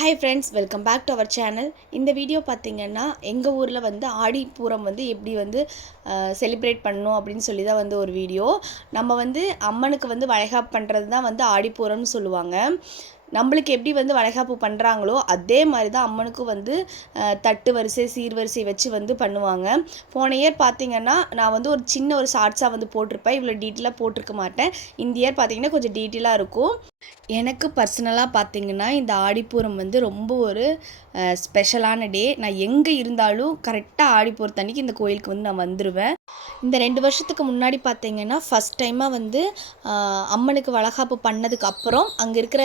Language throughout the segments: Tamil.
Hi friends, welcome back to our channel. இந்த வீடியோ பார்த்திங்கன்னா எங்கள் ஊரில் வந்து ஆடிப்பூரம் வந்து எப்படி வந்து செலிப்ரேட் பண்ணணும் அப்படின்னு சொல்லி தான் வந்து ஒரு வீடியோ. நம்ம வந்து அம்மனுக்கு வந்து வளைகாப்பு பண்ணுறது தான் வந்து ஆடிப்பூரம்னு சொல்லுவாங்க. நம்மளுக்கு எப்படி வந்து வளைகாப்பு பண்ணுறாங்களோ அதே மாதிரி தான் அம்மனுக்கும் வந்து தட்டு வரிசை சீர்வரிசை வச்சு வந்து பண்ணுவாங்க. போன இயர் பார்த்திங்கன்னா நான் வந்து ஒரு சின்ன ஒரு ஷார்ட்ஸாக வந்து போட்டிருப்பேன், இவ்வளோ டீட்டெயிலாக போட்டிருக்க மாட்டேன். இந்த இயர் பார்த்திங்கன்னா கொஞ்சம் டீட்டெயிலாக இருக்கும். எனக்கு பர்சனலாக பார்த்திங்கன்னா இந்த ஆடிப்பூரம் வந்து ரொம்ப ஒரு ஸ்பெஷலான டே. நான் எங்கே இருந்தாலும் கரெக்டாக ஆடிப்பூரத்தன்னைக்கு இந்த கோயிலுக்கு வந்து நான் வந்துடுவேன். இந்த 2 வருஷத்துக்கு முன்னாடி பார்த்திங்கன்னா ஃபஸ்ட் டைமாக வந்து அம்மனுக்கு வளைகாப்பு பண்ணதுக்கு அப்புறம் அங்கே இருக்கிற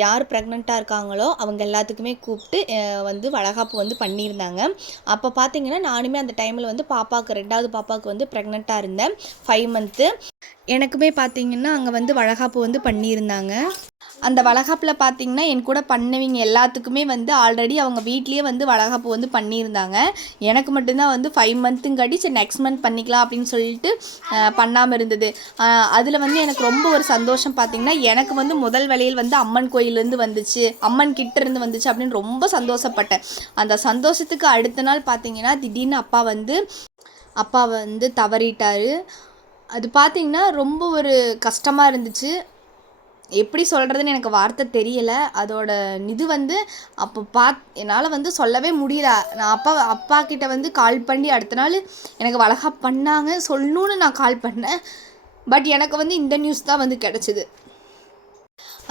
யார் ப்ரெக்னெண்ட்டாக இருக்காங்களோ அவங்க எல்லாத்துக்குமே கூப்பிட்டு வந்து வளைகாப்பு வந்து பண்ணியிருந்தாங்க. அப்போ பார்த்திங்கன்னா நானுமே அந்த டைமில் வந்து பாப்பாவுக்கு 2வது பாப்பாவுக்கு வந்து ப்ரெக்னெண்ட்டாக இருந்தேன், 5 மந்த்து. எனக்குமே பார்த்திங்கன்னா அங்கே வந்து வளைகாப்பு வந்து பண்ணியிருந்தாங்க. அந்த வளைகாப்பில் பார்த்திங்கன்னா என் கூட பண்ணவங்க எல்லாத்துக்குமே வந்து ஆல்ரெடி அவங்க வீட்லேயே வந்து வளைகாப்பு வந்து பண்ணியிருந்தாங்க. எனக்கு மட்டும்தான் வந்து 5 மந்த்துங்காட்டி சரி நெக்ஸ்ட் மந்த் பண்ணிக்கலாம் அப்படின்னு சொல்லிட்டு பண்ணாமல் இருந்தது. அதில் வந்து எனக்கு ரொம்ப ஒரு சந்தோஷம். பார்த்திங்கன்னா எனக்கு வந்து முதல் வேலையில் வந்து அம்மன் கோயிலேருந்து வந்துச்சு, அம்மன் கிட்டேருந்து வந்துச்சு அப்படின்னு ரொம்ப சந்தோஷப்பட்டேன். அந்த சந்தோஷத்துக்கு அடுத்த நாள் பார்த்திங்கன்னா திடீர்னு அப்பா வந்து தவறிட்டார். அது பார்த்திங்கன்னா ரொம்ப ஒரு கஷ்டமாக இருந்துச்சு. எப்படி சொல்கிறதுன்னு எனக்கு வார்த்தை தெரியலை. அதோட இது வந்து அப்போ என்னால் வந்து சொல்லவே முடியல. நான் அப்பா கிட்ட வந்து கால் பண்ணி அடுத்த நாள் எனக்கு வளைகாப்பு பண்ணாங்க சொல்லணுன்னு நான் கால் பண்ணேன். பட் எனக்கு வந்து இந்த நியூஸ் தான் வந்து கிடச்சிது.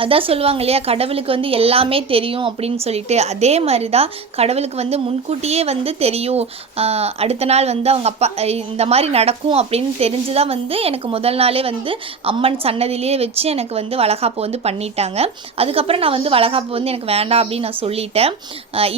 அதான் சொல்லுவாங்க இல்லையா, கடவுளுக்கு வந்து எல்லாமே தெரியும் அப்படின்னு சொல்லிட்டு. அதே மாதிரி தான் கடவுளுக்கு வந்து முன்கூட்டியே வந்து தெரியும். அடுத்த நாள் வந்து அவங்க அப்பா இந்த மாதிரி நடக்கும் அப்படின்னு தெரிஞ்சு தான் வந்து எனக்கு முதல் நாளே வந்து அம்மன் சன்னதியிலே வச்சு எனக்கு வந்து வளைகாப்பு வந்து பண்ணிட்டாங்க. அதுக்கப்புறம் நான் வந்து வளைகாப்பு வந்து எனக்கு வேண்டாம் அப்படின்னு நான் சொல்லிட்டேன்.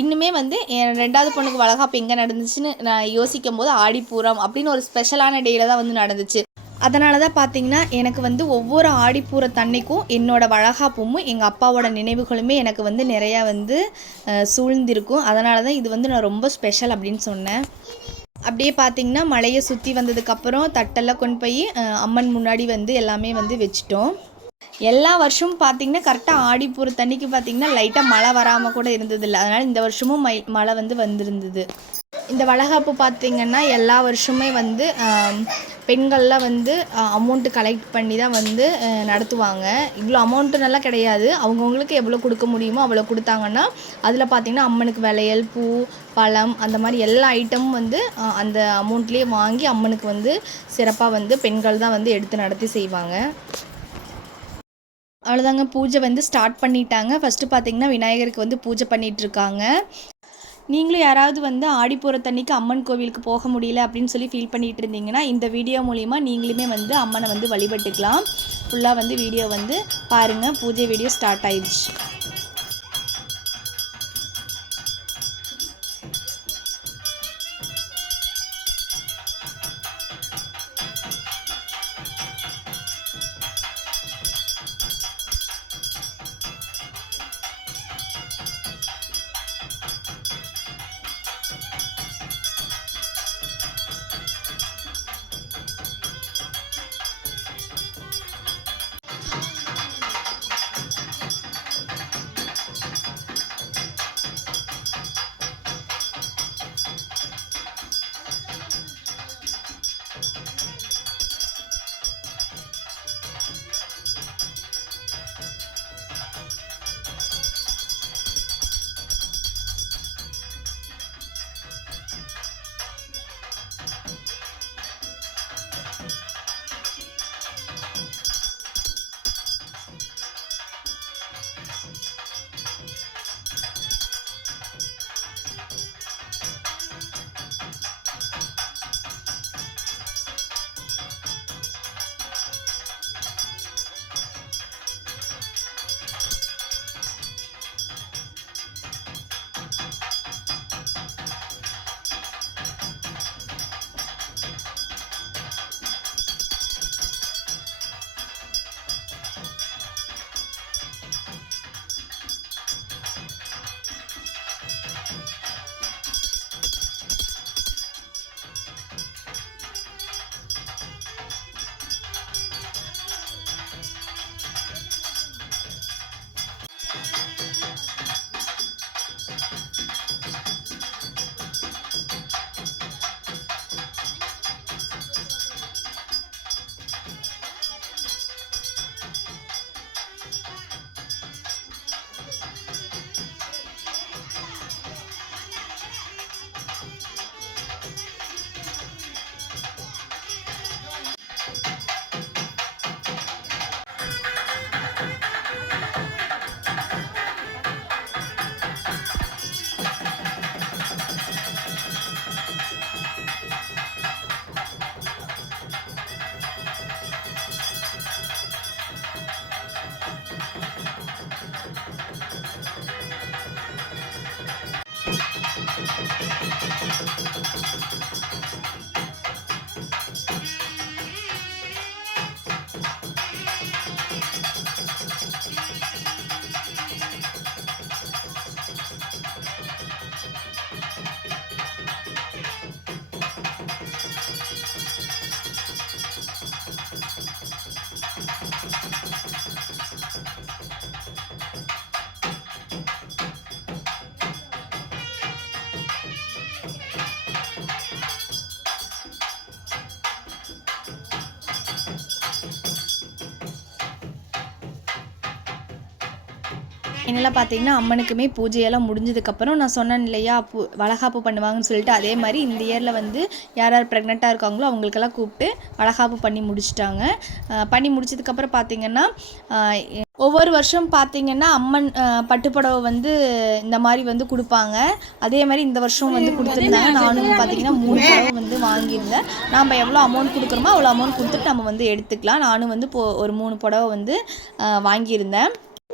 இன்னுமே வந்து என் 2வது பொண்ணுக்கு வளைகாப்பு எங்கே நடந்துச்சுன்னு நான் யோசிக்கும் போது ஆடிப்பூரம் அப்படின்னு ஒரு ஸ்பெஷலான டேயில் தான் வந்து நடந்துச்சு. அதனால தான் பார்த்திங்கன்னா எனக்கு வந்து ஒவ்வொரு ஆடிப்பூரத்தன்னைக்கும் என்னோடய வளைகாப்பும் எங்கள் அப்பாவோட நினைவுகளுமே எனக்கு வந்து நிறையா வந்து சூழ்ந்திருக்கும். அதனால தான் இது வந்து நான் ரொம்ப ஸ்பெஷல் அப்படின்னு சொன்னேன். அப்படியே பார்த்திங்கன்னா மலையை சுற்றி வந்ததுக்கப்புறம் தட்டெல்லாம் கொண்டு போய் அம்மன் முன்னாடி வந்து எல்லாமே வந்து வச்சிட்டோம். எல்லா வருஷமும் பார்த்திங்கன்னா கரெக்டாக ஆடிப்பூரத்தன்னைக்கு பார்த்திங்கன்னா லைட்டாக மழை வராமல் கூட இருந்ததில்லை. அதனால் இந்த வருஷமும் மழை வந்து வந்திருந்தது. இந்த வளைகாப்பு பார்த்திங்கன்னா எல்லா வருஷமே வந்து பெண்கள்லாம் வந்து அமௌண்ட்டு கலெக்ட் பண்ணி தான் வந்து நடத்துவாங்க. இவ்வளோ அமௌண்ட்டு நல்லா கிடையாது, அவங்கவுங்களுக்கு எவ்வளோ கொடுக்க முடியுமோ அவ்வளோ கொடுத்தாங்கன்னா அதில் பார்த்திங்கன்னா அம்மனுக்கு வளையல், பூ, பழம் அந்த மாதிரி எல்லா ஐட்டமும் வந்து அந்த அமௌண்ட்லேயே வாங்கி அம்மனுக்கு வந்து சிறப்பாக வந்து பெண்கள் தான் வந்து எடுத்து நடத்தி செய்வாங்க. அவ்வளோதாங்க, பூஜை வந்து ஸ்டார்ட் பண்ணிட்டாங்க. ஃபஸ்ட்டு பார்த்திங்கன்னா விநாயகருக்கு வந்து பூஜை பண்ணிகிட்ருக்காங்க. நீங்களும் யாராவது வந்து ஆடிப்பூரத்தன்னைக்கு அம்மன் கோவிலுக்கு போக முடியல அப்படின்னு சொல்லி ஃபீல் பண்ணிகிட்டு இருந்தீங்கன்னா இந்த வீடியோ மூலிமா நீங்களுமே வந்து அம்மனை வந்து வழிபட்டுக்கலாம். ஃபுல்லாக வந்து வீடியோ வந்து பாருங்கள். பூஜை வீடியோ ஸ்டார்ட் ஆயிடுச்சு. என்னெல்லாம் பார்த்தீங்கன்னா அம்மனுக்குமே பூஜையெல்லாம் முடிஞ்சதுக்கப்புறம் நான் சொன்னேன் இல்லையா வளகாப்பு பண்ணுவாங்கன்னு சொல்லிட்டு, அதே மாதிரி இந்த இயரில் வந்து யார் யார் ப்ரெக்னெண்ட்டாக இருக்காங்களோ அவங்களுக்கெல்லாம் கூப்பிட்டு வளகாப்பு பண்ணி முடிச்சிட்டாங்க. பண்ணி முடிச்சதுக்கப்புறம் பார்த்தீங்கன்னா ஒவ்வொரு வருஷம் பார்த்திங்கன்னா அம்மன் பட்டுப்புடவை வந்து இந்த மாதிரி வந்து கொடுப்பாங்க. அதே மாதிரி இந்த வருஷம் வந்து கொடுத்துருந்தாங்க. நானும் பார்த்திங்கன்னா 3 புடவை வந்து வாங்கியிருந்தேன். நாம் எவ்வளோ அமௌண்ட் கொடுக்குறோமோ அவ்வளோ அமௌண்ட் கொடுத்துட்டு நம்ம வந்து எடுத்துக்கலாம். நானும் வந்து ஒரு 3 புடவை வந்து வாங்கியிருந்தேன்.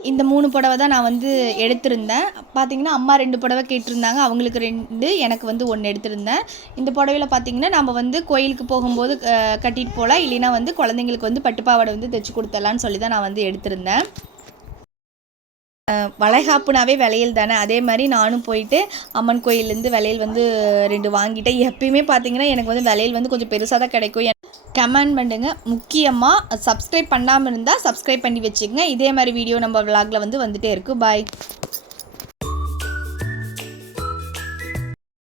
இந்த 3 புடவை தான் நான் வந்து எடுத்திருந்தேன். பார்த்திங்கன்னா அம்மா 2 புடவை கேட்டிருந்தாங்க. அவங்களுக்கு 2, எனக்கு வந்து 1 எடுத்திருந்தேன். இந்த புடவையில் பார்த்திங்கன்னா நம்ம வந்து கோயிலுக்கு போகும்போது கட்டிட்டு போகலாம். இல்லைன்னா வந்து குழந்தைங்களுக்கு வந்து பட்டுப்பாவாடை வந்து தைச்சி கொடுத்துடலான்னு சொல்லி தான் நான் வந்து எடுத்திருந்தேன். வளைகாப்புனாவே வளையல் தானே, அதே மாதிரி நானும் போயிட்டு அம்மன் கோயிலேருந்து வளையல் வந்து 2 வாங்கிட்டேன். எப்பயுமே பார்த்திங்கன்னா எனக்கு வந்து வளையல் வந்து கொஞ்சம் பெருசாக தான் கிடைக்கும். கமெண்ட் பண்ணுங்க. முக்கியமாக சப்ஸ்கிரைப் பண்ணாமல் இருந்தால் சப்ஸ்கிரைப் பண்ணி வச்சுக்கங்க. இதே மாதிரி வீடியோ நம்ம விலாகில் வந்து வந்துகிட்டே இருக்குது. பாய்.